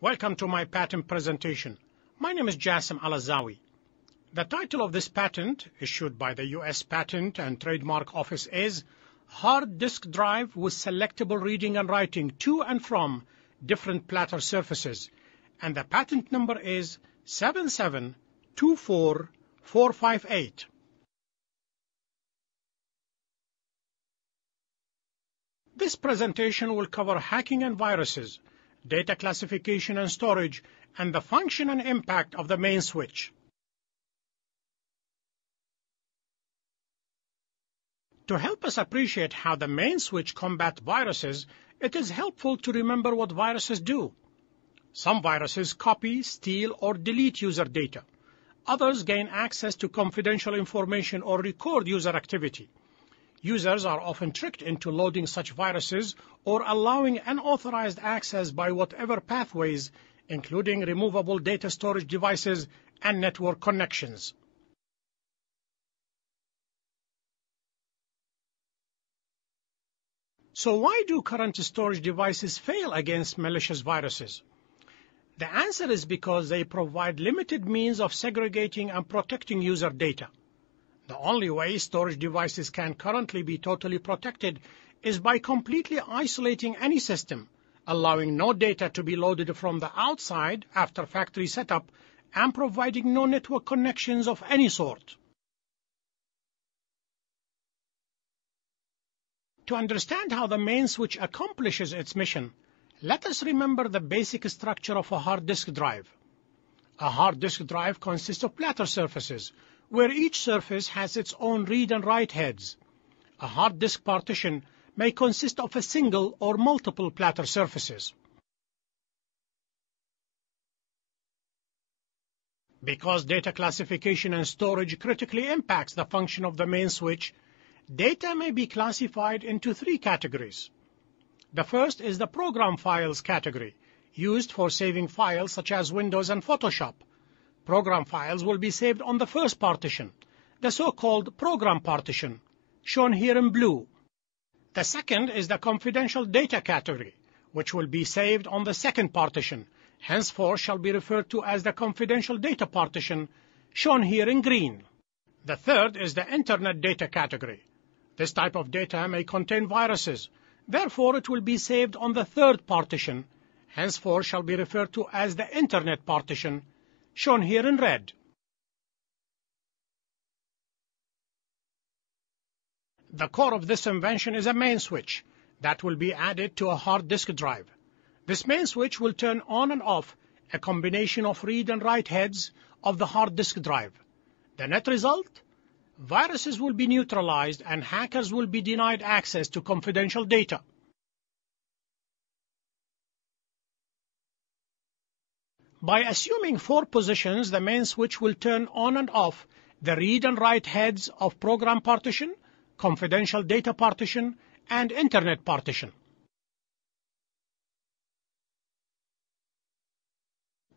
Welcome to my patent presentation. My name is Jassim Al-Azawi. The title of this patent, issued by the U.S. Patent and Trademark Office, is Hard Disk Drive with Selectable Reading and Writing to and from Different Platter Surfaces, and the patent number is 7724458. This presentation will cover hacking and viruses, data classification and storage, and the function and impact of the main switch. To help us appreciate how the main switch combats viruses, it is helpful to remember what viruses do. Some viruses copy, steal, or delete user data. Others gain access to confidential information or record user activity. Users are often tricked into loading such viruses or allowing unauthorized access by whatever pathways, including removable data storage devices and network connections. So why do current storage devices fail against malicious viruses? The answer is because they provide limited means of segregating and protecting user data. The only way storage devices can currently be totally protected is by completely isolating any system, allowing no data to be loaded from the outside after factory setup, and providing no network connections of any sort. To understand how the main switch accomplishes its mission, let us remember the basic structure of a hard disk drive. A hard disk drive consists of platter surfaces, where each surface has its own read and write heads. A hard disk partition may consist of a single or multiple platter surfaces. Because data classification and storage critically impacts the function of the main switch, data may be classified into three categories. The first is the program files category, used for saving files such as Windows and Photoshop. Program files will be saved on the first partition, the so-called program partition, shown here in blue. The second is the confidential data category, which will be saved on the second partition, henceforth shall be referred to as the confidential data partition, shown here in green. The third is the internet data category. This type of data may contain viruses, therefore it will be saved on the third partition, henceforth shall be referred to as the internet partition, shown here in red. The core of this invention is a main switch that will be added to a hard disk drive. This main switch will turn on and off a combination of read and write heads of the hard disk drive. The net result? Viruses will be neutralized and hackers will be denied access to confidential data. By assuming four positions, the main switch will turn on and off the read and write heads of program partition, confidential data partition, and internet partition.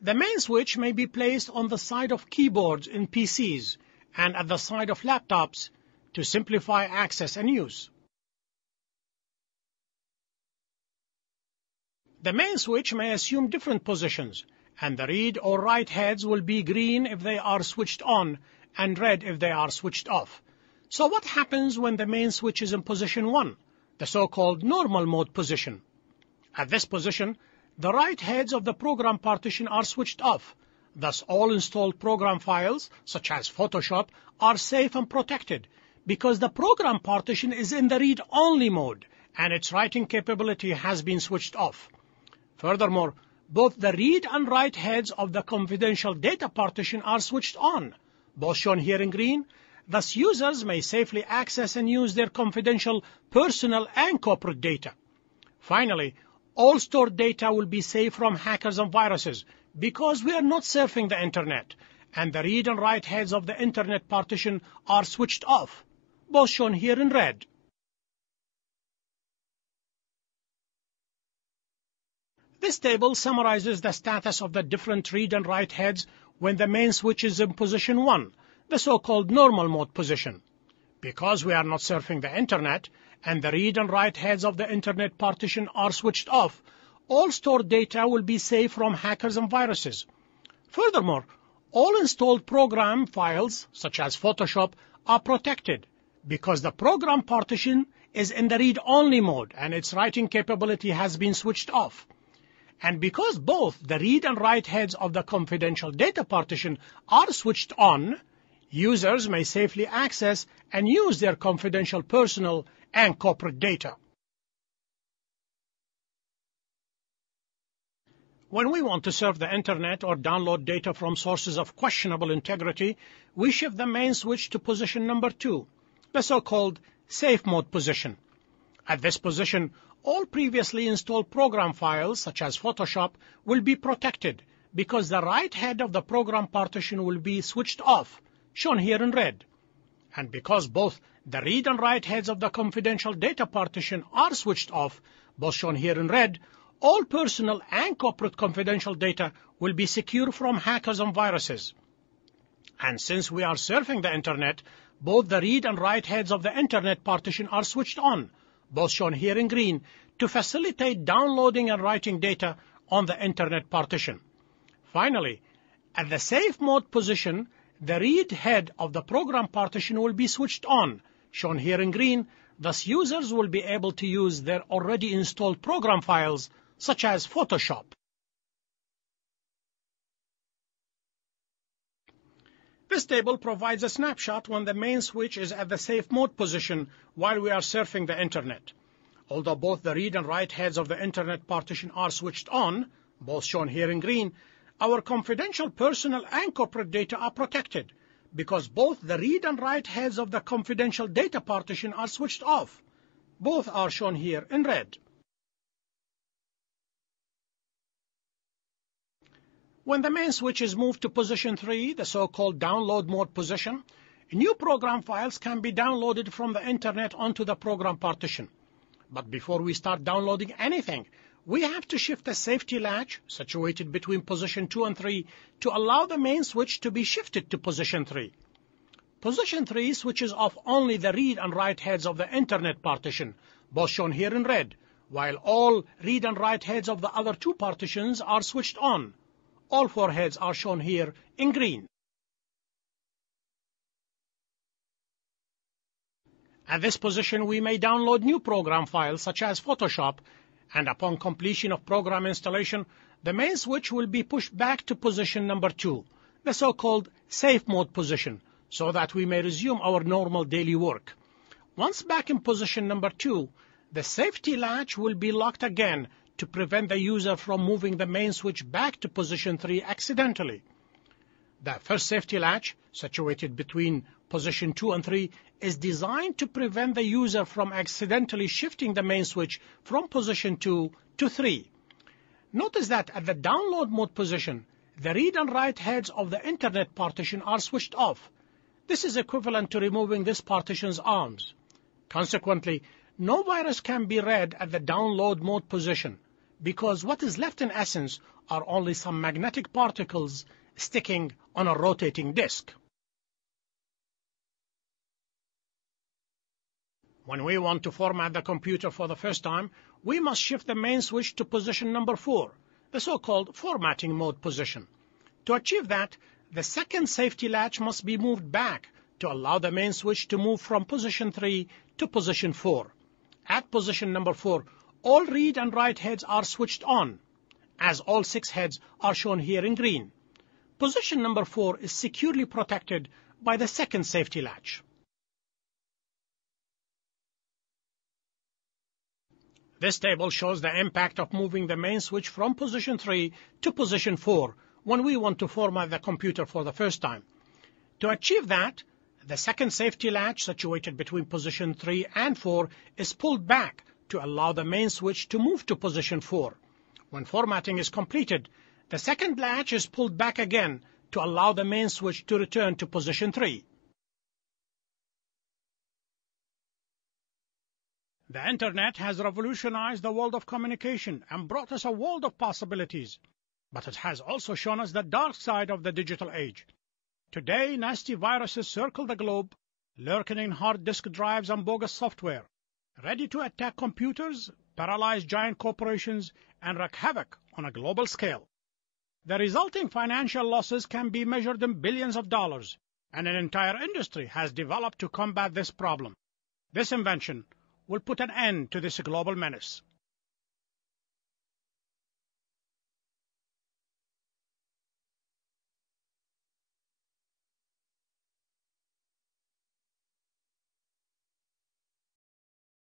The main switch may be placed on the side of keyboards in PCs and at the side of laptops to simplify access and use. The main switch may assume different positions, and the read or write heads will be green if they are switched on and red if they are switched off. So what happens when the main switch is in position 1, the so-called normal mode position? At this position, the write heads of the program partition are switched off. Thus, all installed program files, such as Photoshop, are safe and protected because the program partition is in the read-only mode and its writing capability has been switched off. Furthermore, both the read and write heads of the confidential data partition are switched on, both shown here in green. Thus, users may safely access and use their confidential personal and corporate data. Finally, all stored data will be safe from hackers and viruses because we are not surfing the internet, and the read and write heads of the internet partition are switched off, both shown here in red. This table summarizes the status of the different read and write heads when the main switch is in position 1, the so-called normal mode position. Because we are not surfing the internet and the read and write heads of the internet partition are switched off, all stored data will be safe from hackers and viruses. Furthermore, all installed program files, such as Photoshop, are protected because the program partition is in the read-only mode and its writing capability has been switched off. And because both the read and write heads of the confidential data partition are switched on, users may safely access and use their confidential personal and corporate data. When we want to surf the internet or download data from sources of questionable integrity, we shift the main switch to position number 2, the so-called safe mode position. At this position, all previously installed program files, such as Photoshop, will be protected because the write head of the program partition will be switched off, shown here in red. And because both the read and write heads of the confidential data partition are switched off, both shown here in red, all personal and corporate confidential data will be secure from hackers and viruses. And since we are surfing the internet, both the read and write heads of the internet partition are switched on, both shown here in green, to facilitate downloading and writing data on the internet partition. Finally, at the safe mode position, the read head of the program partition will be switched on, shown here in green, thus users will be able to use their already installed program files, such as Photoshop. This table provides a snapshot when the main switch is at the safe mode position while we are surfing the internet. Although both the read and write heads of the internet partition are switched on, both shown here in green, our confidential personal and corporate data are protected because both the read and write heads of the confidential data partition are switched off. Both are shown here in red. When the main switch is moved to position 3, the so-called download mode position, new program files can be downloaded from the internet onto the program partition. But before we start downloading anything, we have to shift the safety latch, situated between position 2 and 3, to allow the main switch to be shifted to position 3. Position 3 switches off only the read and write heads of the internet partition, both shown here in red, while all read and write heads of the other two partitions are switched on. All four heads are shown here in green. At this position, we may download new program files such as Photoshop, and upon completion of program installation, the main switch will be pushed back to position number 2, the so-called safe mode position, so that we may resume our normal daily work. Once back in position number 2, the safety latch will be locked again to prevent the user from moving the main switch back to position 3 accidentally. The first safety latch, situated between position 2 and 3, is designed to prevent the user from accidentally shifting the main switch from position 2 to 3. Notice that at the download mode position, the read and write heads of the internet partition are switched off. This is equivalent to removing this partition's arms. Consequently, no virus can be read at the download mode position, because what is left in essence are only some magnetic particles sticking on a rotating disk. When we want to format the computer for the first time, we must shift the main switch to position number 4, the so-called formatting mode position. To achieve that, the second safety latch must be moved back to allow the main switch to move from position 3 to position 4. At position number 4, all read and write heads are switched on, as all 6 heads are shown here in green. Position number 4 is securely protected by the second safety latch. This table shows the impact of moving the main switch from position 3 to position 4 when we want to format the computer for the first time. To achieve that, the second safety latch, situated between position 3 and 4, is pulled back to allow the main switch to move to position 4. When formatting is completed, the second latch is pulled back again to allow the main switch to return to position 3. The internet has revolutionized the world of communication and brought us a world of possibilities, but it has also shown us the dark side of the digital age. Today, nasty viruses circle the globe, lurking in hard disk drives and bogus software, ready to attack computers, paralyze giant corporations, and wreak havoc on a global scale. The resulting financial losses can be measured in billions of dollars, and an entire industry has developed to combat this problem. This invention will put an end to this global menace.